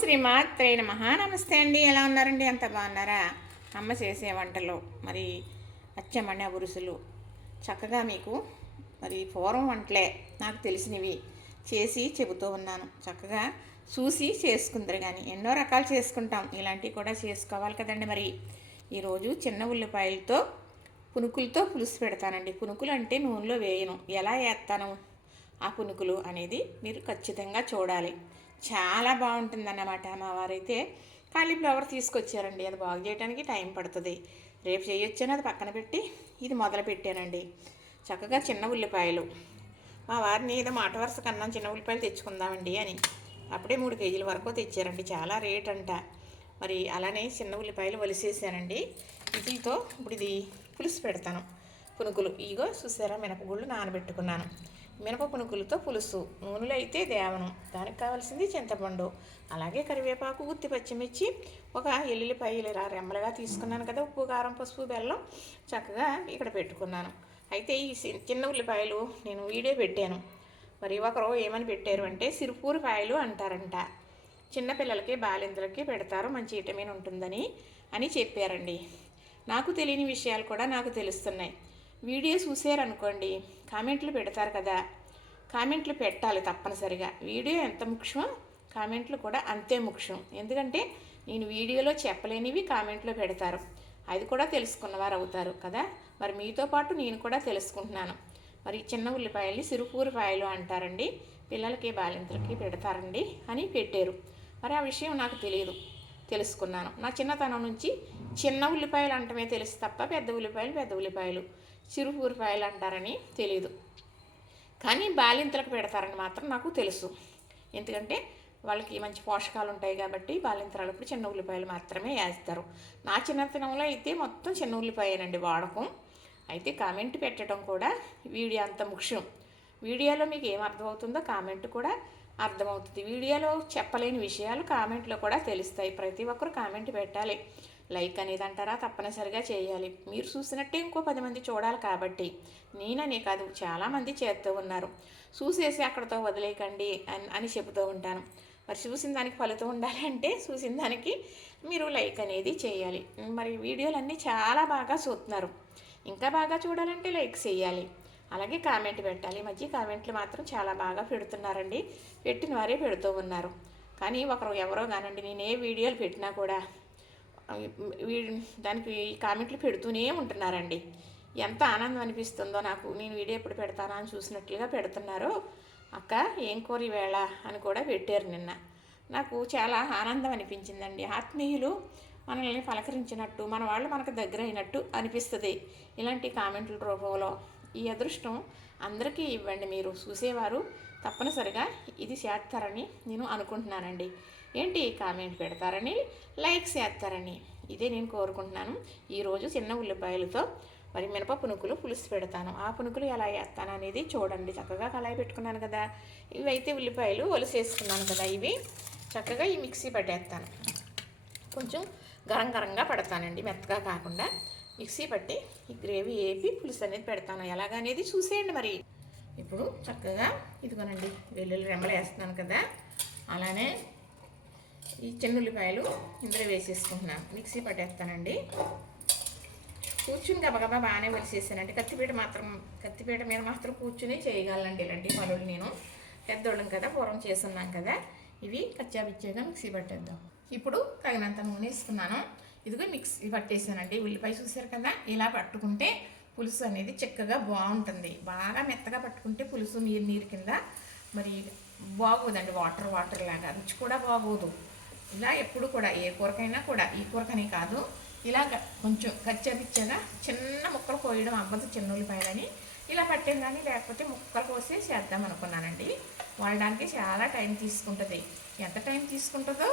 శ్రీమాత్రే నమః. నమస్తే అండి, ఎలా ఉన్నారండి? అంత బాగున్నారా? అమ్మ చేసే వంటలు మరి అచ్చమన్న పురుషులు చక్కగా మీకు మరి పూర్వం వంటలే నాకు తెలిసినవి చేసి చెబుతూ ఉన్నాను. చక్కగా చూసి చేసుకుందరు, కానీ ఎన్నో రకాలు చేసుకుంటాం, ఇలాంటివి కూడా చేసుకోవాలి కదండి. మరి ఈరోజు చిన్న ఉల్లిపాయలతో పునుకులతో పులుసు పెడతానండి. పునుకులు అంటే నూనెలో వేయను, ఎలా వేస్తాను ఆ పునుకులు అనేది మీరు ఖచ్చితంగా చూడాలి. చాలా బాగుంటుందన్నమాట. మా వారైతే కాలీఫ్లవర్ తీసుకొచ్చారండి, అది బాగు చేయడానికి టైం పడుతుంది, రేపు చేయొచ్చని అది పక్కన పెట్టి ఇది మొదలు పెట్టానండి. చక్కగా చిన్న ఉల్లిపాయలు, మా వారిని ఏదో మాట వరుస కన్నా చిన్న ఉల్లిపాయలు తెచ్చుకుందామండి అని అప్పుడే 3 కేజీల వరకు తెచ్చారండి, చాలా రేట్ అంట. మరి అలానే చిన్న ఉల్లిపాయలు వలిసేసానండి. వీటితో ఇప్పుడు ఇది పులుసు పెడతాను. పునుకులు ఇగో చూసారా, మినపగుళ్ళు నానబెట్టుకున్నాను. మినప పునుకులతో పులుసు, నూనెలో అయితే దేవనం, దానికి కావాల్సింది చింతపండు, అలాగే కరివేపాకు, గుత్తి పచ్చిమిర్చి, ఒక ఎల్లుల్లిపాయలు ఇలా రెమ్మలుగా తీసుకున్నాను కదా, ఉప్పు కారం పసుపు బెల్లం చక్కగా ఇక్కడ పెట్టుకున్నాను. అయితే ఈ చిన్న ఉల్లిపాయలు నేను వీడియో పెట్టాను. మరి ఒకరు ఏమని పెట్టారు అంటే సిరుపూరిపాయలు అంటారంట, చిన్నపిల్లలకి బాలింతలకి పెడతారు, మంచి విటమిన్ ఉంటుందని అని చెప్పారండి. నాకు తెలియని విషయాలు కూడా నాకు తెలుస్తున్నాయి. వీడియో చూసారనుకోండి, కామెంట్లు పెడతారు కదా, కామెంట్లు పెట్టాలి తప్పనిసరిగా. వీడియో ఎంత ముఖ్యమో కామెంట్లు కూడా అంతే ముఖ్యం. ఎందుకంటే నేను వీడియోలో చెప్పలేనివి కామెంట్లో పెడతారు, అది కూడా తెలుసుకున్నవారు అవుతారు కదా. మరి మీతో పాటు నేను కూడా తెలుసుకుంటున్నాను. మరి చిన్న ఉల్లిపాయల్ని సిరుపూరిపాయలు అంటారండి, పిల్లలకి బాలింతలకి పెడతారండి అని పెట్టారు. మరి ఆ విషయం నాకు తెలియదు, తెలుసుకున్నాను. నా చిన్నతనం నుంచి చిన్న ఉల్లిపాయలు అంటమే తెలుసు తప్ప పెద్ద ఉల్లిపాయలు చిరుపూరిపాయలు అంటారని తెలియదు. కానీ బాలింతలకు పెడతారని మాత్రం నాకు తెలుసు, ఎందుకంటే వాళ్ళకి మంచి పోషకాలు ఉంటాయి కాబట్టి బాలింతరాలప్పుడు చిన్న ఉల్లిపాయలు మాత్రమే వేస్తారు. నా చిన్నతనంలో అయితే మొత్తం చిన్న ఉల్లిపాయనండి వాడకం. అయితే కామెంట్ పెట్టడం కూడా వీడియో అంత ముఖ్యం. వీడియోలో మీకు ఏం అర్థమవుతుందో కామెంట్ కూడా అర్థమవుతుంది. వీడియోలో చెప్పలేని విషయాలు కామెంట్లో కూడా తెలుస్తాయి. ప్రతి ఒక్కరు కామెంట్ పెట్టాలి. లైక్ అనేది అంటారా, తప్పనిసరిగా చేయాలి. మీరు చూసినట్టే ఇంకో 10 మంది చూడాలి కాబట్టి, నేననే కాదు చాలామంది చేస్తూ ఉన్నారు. చూసేసి అక్కడితో వదిలేయకండి అని చెబుతూ ఉంటాను. మరి చూసిన దానికి ఫలితం ఉండాలి అంటే చూసిన దానికి మీరు లైక్ అనేది చేయాలి. మరి వీడియోలన్నీ చాలా బాగా చూస్తున్నారు, ఇంకా బాగా చూడాలంటే లైక్ చేయాలి, అలాగే కామెంట్ పెట్టాలి. మధ్య కామెంట్లు మాత్రం చాలా బాగా పెడుతున్నారండి, పెట్టిన వారే పెడుతూ ఉన్నారు. కానీ ఒకరు ఎవరో కానండి, నేను ఏ వీడియోలు పెట్టినా కూడా దానికి కామెంట్లు పెడుతూనే ఉంటున్నారండి. ఎంత ఆనందం అనిపిస్తుందో నాకు. నేను వీడియో ఎప్పుడు పెడతానా అని చూసినట్లుగా పెడుతున్నారు. అక్క ఏం కూర వేళ అని కూడా పెట్టారు నిన్న. నాకు చాలా ఆనందం అనిపించిందండి. ఆత్మీయులు మనల్ని పలకరించినట్టు, మన వాళ్ళు మనకు దగ్గర అయినట్టు అనిపిస్తుంది ఇలాంటి కామెంట్ల రూపంలో. ఈ అదృష్టం అందరికీ ఇవ్వండి. మీరు చూసేవారు తప్పనిసరిగా ఇది చేస్తారని నేను అనుకుంటున్నానండి. ఏంటి కామెంట్ పెడతారని, లైక్స్ చేస్తారని, ఇదే నేను కోరుకుంటున్నాను. ఈరోజు చిన్న ఉల్లిపాయలతో మరి మినప పునుకులు పులుసు పెడతాను. ఆ పునుకులు ఎలా వేస్తాను అనేది చూడండి. చక్కగా కళాయి పెట్టుకున్నాను కదా, ఇవైతే ఉల్లిపాయలు ఒలిసేసుకున్నాను కదా, ఇవి చక్కగా ఈ మిక్సీ పట్టేస్తాను. కొంచెం గరంగా పడతానండి, మెత్తగా కాకుండా మిక్సీ పట్టి ఈ గ్రేవీ వేపి పులుసు అనేది పెడతాను. ఎలాగనేది చూసేయండి. మరి ఇప్పుడు చక్కగా ఇదిగోనండి వెల్లుల్లి రెమ్మలు వేస్తున్నాను కదా, అలానే ఈ చిన్న ఉల్లిపాయలు ఇందులో వేసేసుకుంటున్నాను, మిక్సీ పట్టేస్తానండి. కూర్చుని గబగబా బాగానే వలిసేసానండి. కత్తిపీట మీద మాత్రం కూర్చుని చేయగలండి ఇలాంటి పనులు. నేను పెద్దోళ్ళం కదా, పూర్వం చేస్తున్నాం కదా. ఇవి కచ్చాపిచ్చాగా మిక్సీ పట్టేద్దాం. ఇప్పుడు తగినంత నూనె వేసుకున్నాను. ఇదిగో మిక్సీ పట్టేసానండి. ఉల్లిపాయ చూసారు కదా, ఇలా పట్టుకుంటే పులుసు అనేది చక్కగా బాగుంటుంది. బాగా మెత్తగా పట్టుకుంటే పులుసు నీరు కింద మరి బాగోదండి, వాటర్ లాగా రుచి కూడా బాగోదు. ఇలా ఎప్పుడు కూడా ఏ కూరకైనా కూడా, ఈ కూరకని కాదు, ఇలాగ కొంచెం కచ్చాపిచ్చాగా చిన్న ముక్కలు కోయడం అవ్వదు చిన్న ఉల్లిపాయలని. ఇలా పట్టాను, కానీ లేకపోతే ముక్కలు కోసి చేద్దాం అనుకున్నానండి. వాడడానికి చాలా టైం తీసుకుంటుంది. ఎంత టైం తీసుకుంటుందో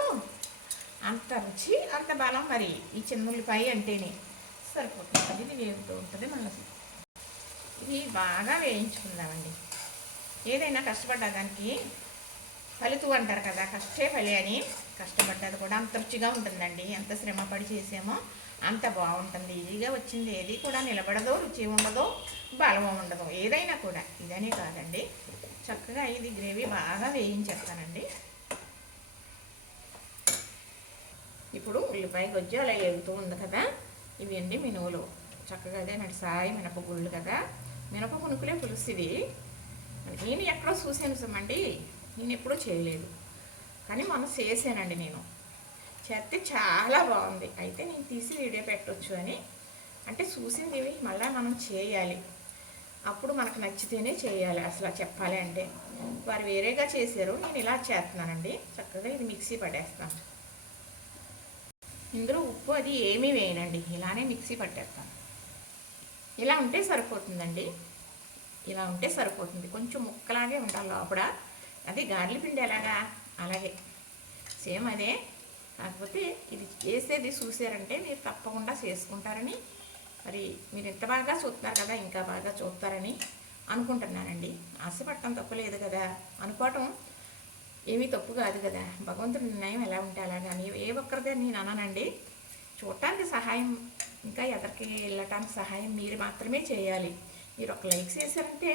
అంత రుచి అంత బలం. మరి ఈ చిన్న ఉల్లిపాయ అంటేనే సరిపోతుంది. ఇది వేగుతూ ఉంటుంది. మళ్ళీ ఇది బాగా వేయించుకుందామండి. ఏదైనా కష్టపడ్డా దానికి ఫలితం అంటారు కదా, కష్టే ఫలి అని. కష్టపడ్డది కూడా అంత రుచిగా ఉంటుందండి. ఎంత శ్రమపడి చేసామో అంత బాగుంటుంది. ఈజీగా వచ్చింది ఏది కూడా నిలబడదో, రుచి ఉండదో, బలం ఉండదు. ఏదైనా కూడా ఇదనే కాదండి. చక్కగా ఇది గ్రేవీ బాగా వేయించేస్తానండి. ఇప్పుడు ఉల్లిపాయ గొజ్జు అలా ఎగుతూ ఉంది కదా, ఇవి అండి మినువులు. చక్కగా అదే నటి సాయి మినపగుళ్ళు కదా, మినప పునుకులే పులుసు ఇది. నేను ఎక్కడో చూసాను సమండి, నేను ఎప్పుడూ చేయలేదు, కానీ మనం చేశానండి. నేను చేస్తే చాలా బాగుంది. అయితే నేను తీసి వీడియో పెట్టవచ్చు అని, అంటే చూసింది ఇవి మళ్ళీ మనం చేయాలి, అప్పుడు మనకు నచ్చితేనే చేయాలి. అసలు చెప్పాలి అంటే వారు వేరేగా చేశారు, నేను ఇలా చేస్తున్నానండి. చక్కగా ఇది మిక్సీ పట్టేస్తాను. ఇందులో ఉప్పు అది ఏమీ వేయనండి, ఇలానే మిక్సీ పట్టేస్తాను. ఇలా ఉంటే సరిపోతుందండి, ఇలా ఉంటే సరిపోతుంది. కొంచెం ముక్కలాగే ఉండాలి లోపల. అది గార్లి పిండి ఎలాగా అలాగే సేమ్ అదే, కాకపోతే ఇది చేసేది చూసారంటే మీరు తప్పకుండా చేసుకుంటారని, మరి మీరు ఎంత బాగా చూస్తున్నారు కదా, ఇంకా బాగా చూస్తారని అనుకుంటున్నానండి. ఆశపడటం తప్పులేదు కదా, అనుకోవటం ఏమీ తప్పు కాదు కదా. భగవంతుడి నిర్ణయం ఎలా ఉంటే అలాగని ఏ ఒక్కరిదే నేను అన్నానండి. చూడటానికి సహాయం, ఇంకా ఎదరికి వెళ్ళటానికి సహాయం మీరు మాత్రమే చేయాలి. మీరు ఒక లైక్ చేశారంటే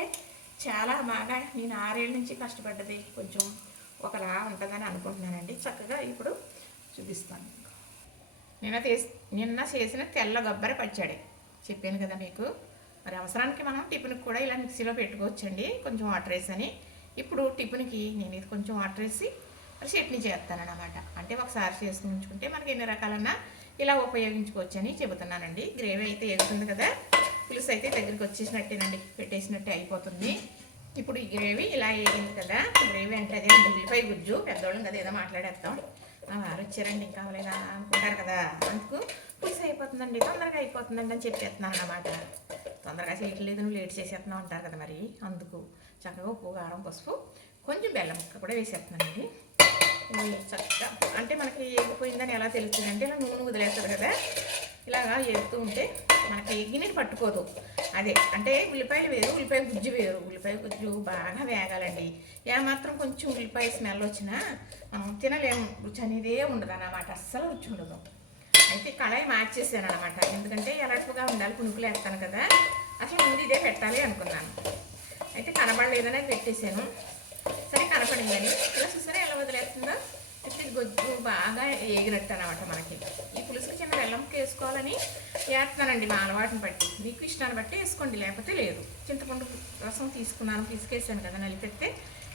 చాలా బాగా, నేను 6 ఏళ్ళ నుంచి కష్టపడ్డది కొంచెం ఒకలా ఉంటుందని అనుకుంటున్నానండి. చక్కగా ఇప్పుడు చూపిస్తాను. నిన్న చేసిన తెల్ల కొబ్బరి పచ్చడి చెప్పాను కదా మీకు. మరి అవసరానికి మనం టిఫిన్కి కూడా ఇలా మిక్సీలో పెట్టుకోవచ్చండి, కొంచెం వాటర్ వేసని. ఇప్పుడు టిఫిన్కి నేను ఇది కొంచెం వాటర్ వేసి మరి చట్నీ చేస్తానన్నమాట. అంటే ఒకసారి చేసుకుని ఉంచుకుంటే మనకి ఎన్ని రకాలన్నా ఇలా ఉపయోగించుకోవచ్చని చెబుతున్నానండి. గ్రేవీ అయితే ఎగుతుంది కదా, పులుసు అయితే దగ్గరికి వచ్చేసినట్టేనండి, పెట్టేసినట్టే అయిపోతుంది. ఇప్పుడు ఈ గ్రేవీ ఇలా వేగింది కదా, గ్రేవీ అంటే అదే ఉల్లిపాయ గుజ్జు. పెద్దవాళ్ళం కదా ఏదో మాట్లాడేస్తాం, వారు వచ్చారండి ఇంకా అవలేదా అనుకుంటారు కదా, అందుకు పులుసు అయిపోతుందండి, తొందరగా అయిపోతుందండి అని చెప్పేస్తున్నాను అన్నమాట. తొందరగా చేయట్లేదు, నువ్వు లేట్ చేసేస్తున్నావు అంటారు కదా, మరి అందుకు చక్కగా ఉప్పు కారం పసుపు కొంచెం బెల్లం ముక్క కూడా వేసేస్తున్నానండి. చక్కగా అంటే మనకి ఎగిపోయిందని ఎలా తెలుస్తుంది అంటే, ఇలా నూనె వదిలేస్తారు కదా, ఇలాగా ఎగుతూ ఉంటే మనకి ఎగినట్టు పట్టుకోదు. అదే అంటే ఉల్లిపాయలు వేరు, ఉల్లిపాయ గుజ్జు వేరు. ఉల్లిపాయ గుజ్జు బాగా వేగాలండి. ఏమాత్రం కొంచెం ఉల్లిపాయ స్మెల్ వచ్చినా మనం తినలేము, రుచి అనేదే ఉండదు అన్నమాట, అస్సలు రుచి ఉండదు. అయితే కళాయి మార్చేసాను అనమాట, ఎందుకంటే ఎలటుగా ఉండాలి, పునుకులు వేస్తాను కదా, అసలు ముందు ఇదే పెట్టాలి అనుకున్నాను. అయితే కనబడలేదని పెట్టేశాను. సరే కనపడిందని ఇలా చూసారా ఎలా వదిలేస్తుందో. ఇప్పుడు గొజ్జు బాగా ఏగినట్టు అనమాట. మనకి ఈ పులుసులు చిన్న బెల్లం వేసుకోవాలని వేస్తున్నానండి, మా అలవాటుని బట్టి. మీకు ఇష్టాన్ని బట్టి వేసుకోండి, లేకపోతే లేదు. చింతపండు రసం తీసుకేసాను కదా, నలిపెడితే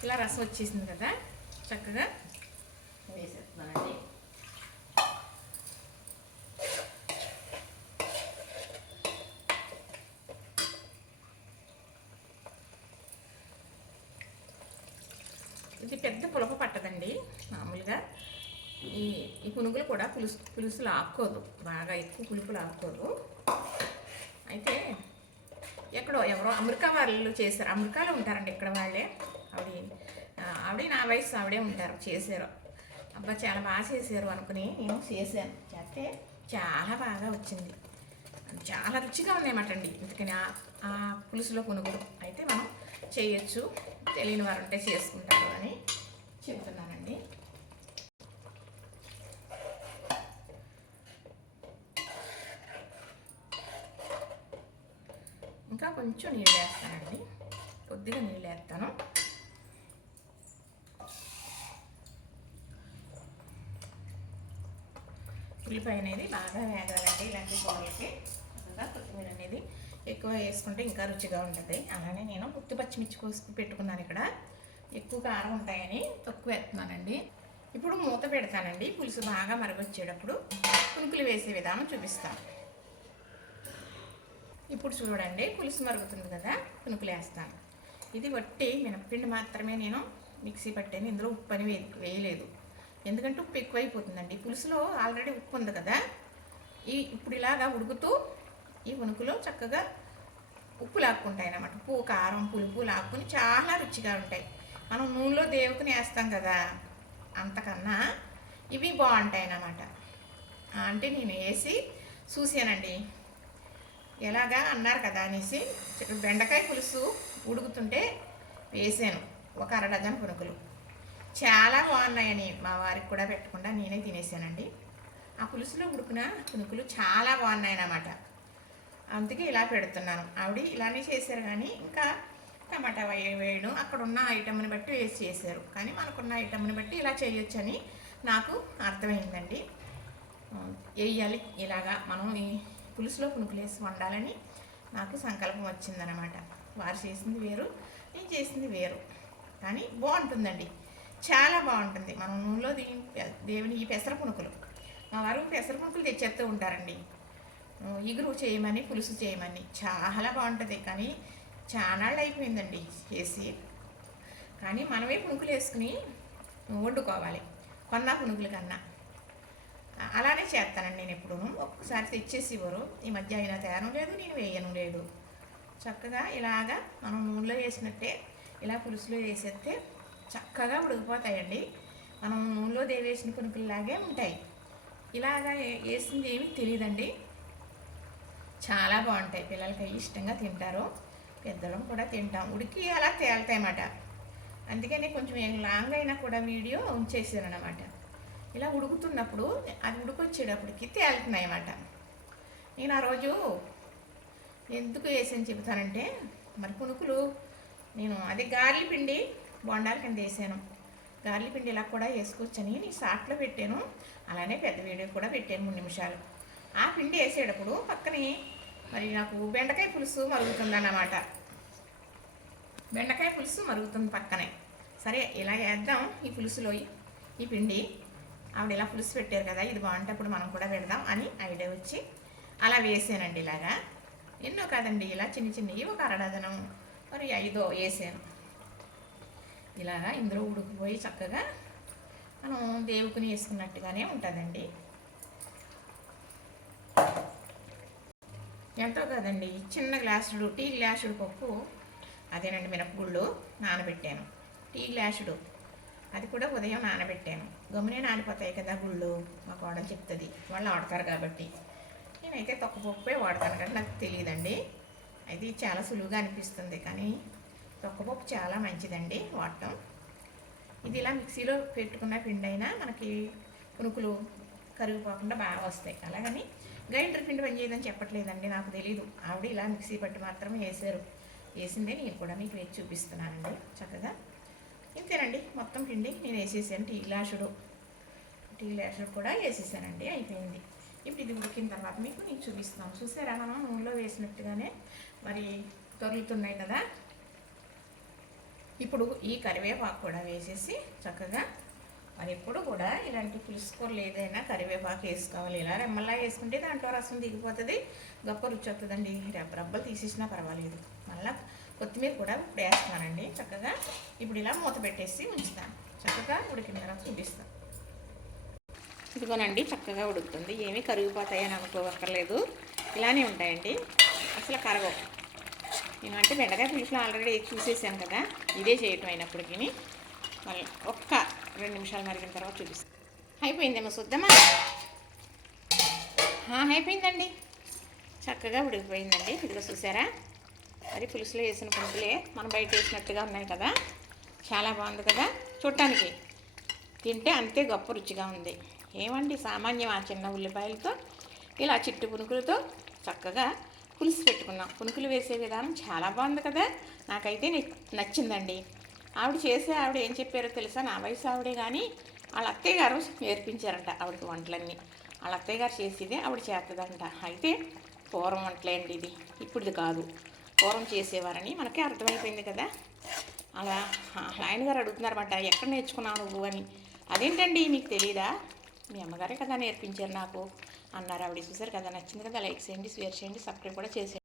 ఇలా రసం వచ్చేసింది కదా, చక్కగా వేసేస్తున్నానండి. ఇది పెద్ద పులప పట్టదండి. మామూలుగా ఈ పునుగులు కూడా పులుసులు ఆపుకోదు, బాగా ఎక్కువ పులుపులు ఆపుకోదు. అయితే ఎవరో అమెరికా వాళ్ళు చేశారు, అమెరికాలో ఉంటారండి ఇక్కడ వాళ్ళే. ఆవిడ నా వయసు ఆవిడే ఉంటారు, చేశారు. అబ్బా చాలా బాగా చేశారు అనుకుని నేను చేశాను, చేస్తే చాలా బాగా వచ్చింది, చాలా రుచిగా ఉన్నాయన్నమాట అండి. అందుకని ఆ పులుసులో పునుగులు అయితే మనం చేయొచ్చు, తెలియని వారు ఉంటే చేసుకుంటారు అని చెబుతున్నానండి. ఇంకా కొంచెం నీళ్ళు వేస్తానండి, కొద్దిగా నీళ్ళు వేస్తాను. ఉల్లిపాయ అనేది బాగా వేగాలండి ఇలాంటి కూరలకి. కొత్తిమీర అనేది ఎక్కువ వేసుకుంటే ఇంకా రుచిగా ఉంటుంది. అలానే నేను గుత్తి పచ్చిమిర్చి కోసుకు పెట్టుకున్నాను, ఇక్కడ ఎక్కువ కారం ఉంటాయని తక్కువ వేస్తున్నానండి. ఇప్పుడు మూత పెడతానండి, పులుసు బాగా మరగొచ్చేటప్పుడు పునుకులు వేసే విధానం చూపిస్తాను. ఇప్పుడు చూడండి పులుసు మరుగుతుంది కదా, పునుకులు వేస్తాను. ఇది వట్టి మినప్పిండి మాత్రమే నేను మిక్సీ పట్టాను, ఇందులో ఉప్పు అని వేయలేదు, ఎందుకంటే ఉప్పు ఎక్కువైపోతుందండి. పులుసులో ఆల్రెడీ ఉప్పు ఉంది కదా, ఇప్పుడు ఇలాగా ఉడుకుతూ ఈ పునుకులు చక్కగా ఉప్పు లాక్కుంటాయి అన్నమాట. ఉప్పు కారం పులుపు లాక్కుని చాలా రుచిగా ఉంటాయి. మనం నూనెలో దేవుకుని వేస్తాం కదా, అంతకన్నా ఇవి బాగుంటాయి అన్నమాట. అంటే నేను వేసి చూసానండి, ఎలాగా అన్నారు కదా అనేసి బెండకాయ పులుసు ఉడుకుతుంటే వేసాను ఒక 1/2 డజన్ పునుకులు. చాలా బాగున్నాయని మా వారికి కూడా పెట్టకుండా నేనే తినేసానండి. ఆ పులుసులో ఉడికిన పునుకులు చాలా బాగున్నాయి అన్నమాట, అందుకే ఇలా పెడుతున్నాను. ఆవిడ ఇలానే చేశారు, కానీ ఇంకా టమాటా వేయడం అక్కడ ఉన్న ఐటమ్ని బట్టి వేసి చేశారు, కానీ మనకున్న ఐటమ్ని బట్టి ఇలా చేయొచ్చని నాకు అర్థమైందండి. వేయాలి. ఇలాగా మనం ఈ పులుసులో పునుకులు వేసి వండాలని నాకు సంకల్పం వచ్చిందనమాట. వారు చేసింది వేరు, నేను చేసింది వేరు, కానీ బాగుంటుందండి, చాలా బాగుంటుంది. మనం నూనెలో దేవుని ఈ పెసర పునుకులు మా వారు పెసర పునుకులు తెచ్చేస్తూ ఉంటారండి. ఇగురు చేయమని, పులుసు చేయమని చాలా బాగుంటుంది. కానీ చానాళ్ళు అయిపోయిందండి చేసి. కానీ మనమే పునుకులు వేసుకుని వండుకోవాలి కొన్న పునుకుల కన్నా. అలానే చేస్తానండి నేను ఎప్పుడు. ఒక్కసారి తెచ్చేసి ఇవ్వరు. ఈ మధ్య అయినా తేను లేదు, నేను వేయను లేదు. చక్కగా ఇలాగా మనం నూనెలో వేసినట్టే ఇలా పులుసులో వేసేస్తే చక్కగా ఉడికిపోతాయండి. మనం నూనెలో దేవేసిన పునుకుల్లాగే ఉంటాయి. ఇలాగా వేసింది ఏమీ తెలియదండి, చాలా బాగుంటాయి. పిల్లలకి ఇష్టంగా తింటారు, పెద్దలం కూడా తింటాం. ఉడికి అలా తేలుతాయన్నమాట. అందుకని కొంచెం లాంగ్ అయినా కూడా వీడియో ఉంచేసాను అన్నమాట. ఇలా ఉడుకుతున్నప్పుడు అది ఉడికొచ్చేటప్పటికి తేలుతున్నాయి అన్నమాట. నేను ఆ రోజు ఎందుకు వేసాను చెబుతానంటే, మరి పునుకులు నేను అది గార్లి పిండి బొండాల కింద వేసాను. గార్లి పిండి ఇలా కూడా వేసుకోవచ్చని నేను షార్ట్లో పెట్టాను. అలానే పెద్ద వీడియో కూడా పెట్టాను 3 నిమిషాలు. ఆ పిండి వేసేటప్పుడు పక్కనే మరి నాకు బెండకాయ పులుసు మరుగుతుందన్నమాట. బెండకాయ పులుసు మరుగుతుంది పక్కనే. సరే ఇలా వేద్దాం ఈ పులుసులో ఈ పిండి. ఆవిడ ఇలా పులుసు పెట్టారు కదా, ఇది బాగుంటే అప్పుడు మనం కూడా పెడదాం అని ఐడియా వచ్చి అలా వేసానండి. ఇలాగా ఎన్నో కాదండి, ఇలా చిన్న చిన్నవి ఒక అరడదనం మరి 5 వేసాను. ఇలాగా ఇందులో ఉడికిపోయి చక్కగా మనం దేవుకుని వేసుకున్నట్టుగానే ఉంటుందండి. ఎంతో కాదండి, చిన్న గ్లాసుడు టీ గ్లాసుడు పప్పు, అదేనండి మినపగుళ్ళు నానబెట్టాను. టీ గ్లాసుడు అది కూడా ఉదయం నానబెట్టాను. గమ్మునే నానిపోతాయి కదా గుళ్ళు, మా కోడలు చెప్తుంది, వాళ్ళు ఆడతారు కాబట్టి. నేనైతే తొక్కపప్పే వాడతాను కానీ నాకు తెలియదండి. అయితే చాలా సులువుగా అనిపిస్తుంది, కానీ తొక్కపప్పు చాలా మంచిదండి వాడటం. ఇది ఇలా మిక్సీలో పెట్టుకున్న పిండి అయినా మనకి పునుకులు కరిగిపోకుండా బాగా వస్తాయి. అలాగని గ్రైండర్ పిండి పని చేయదని చెప్పట్లేదండి, నాకు తెలీదు. ఆవిడ ఇలా మిక్సీ పట్టి మాత్రమే వేసారు. వేసిందే నేను కూడా మీకు వేసి చూపిస్తున్నానండి. చక్కగా ఇంతేనండి, మొత్తం పిండి నేను వేసేసాను. టీ గ్లాసుడు కూడా వేసేసానండి, అయిపోయింది. ఇప్పుడు ఇది ఉడికిన తర్వాత మీకు నేను చూపిస్తాను. చూసారా, మనం నూనెలో వేసినట్టుగానే మరి తొలుతున్నాయి కదా. ఇప్పుడు ఈ కరివేపాకు కూడా వేసేసి చక్కగా, మరి ఎప్పుడు కూడా ఇలాంటి పులుసు కూరలు ఏదైనా కరివేపాకు వేసుకోవాలి. ఇలా రెమ్మల్లా వేసుకుంటే దాంట్లో రసం దిగిపోతుంది, గొప్ప రుచి వస్తుందండి. రబ్బలు తీసేసినా పర్వాలేదు. మళ్ళీ కొత్తిమీర కూడా ఇప్పుడు వేస్తానండి. చక్కగా ఇప్పుడు ఇలా మూత పెట్టేసి ఉంచుతాను. చక్కగా ఉడికిన తర్వాత చూపిస్తాను. ఇదిగోనండి, చక్కగా ఉడుకుతుంది. ఏమీ కరిగిపోతాయని అనుకోవక్కర్లేదు, ఇలానే ఉంటాయండి, అసలు కరగవు. నేనంటే బెండకాయ పులుసులో ఆల్రెడీ చూసేసాను కదా, ఇదే చేయటం అయినప్పటికీ మళ్ళీ ఒక్క 2 నిమిషాలు మరిగిన తర్వాత చూపిస్తాను. అయిపోయిందేమో చూద్దామా. అయిపోయిందండి, చక్కగా ఉడికిపోయిందండి. ఇదిగో చూసారా, మరి పులుసులో వేసిన పునుకులే మనం బయట వేసినట్టుగా ఉన్నాయి కదా, చాలా బాగుంది కదా చూడటానికి. తింటే అంతే గొప్ప రుచిగా ఉంది. ఏమండి సామాన్యం, ఆ చిన్న ఉల్లిపాయలతో ఇలా చిట్టు పునుకులతో చక్కగా పులుసు పెట్టుకున్నాం. పునుకులు వేసే విధానం చాలా బాగుంది కదా, నాకైతే నచ్చిందండి. ఆవిడ ఏం చెప్పారో తెలుసా, నా వయసు ఆవిడే కానీ వాళ్ళ అత్తయ్య గారు నేర్పించారంట ఆవిడకి వంటలన్నీ. వాళ్ళ అత్తయ్య గారు చేసేదే ఆవిడ చేస్తుందంట. అయితే పూర్వం వంటలే అండి ఇది, ఇప్పుడుది కాదు. పూర్వం చేసేవారని మనకే అర్థమైపోయింది కదా. అలా ఆయన గారు అడుగుతున్నారన్నమాట, ఎక్కడ నేర్చుకున్నావు నువ్వు అని. అదేంటండి మీకు తెలీదా, మీ అమ్మగారే కదా నేర్పించారు నాకు అన్నారు ఆవిడ. చూసారు కదా, నచ్చింది కదా, లైక్ చేయండి, షేర్ చేయండి, సబ్స్క్రైబ్ కూడా చేసేయండి.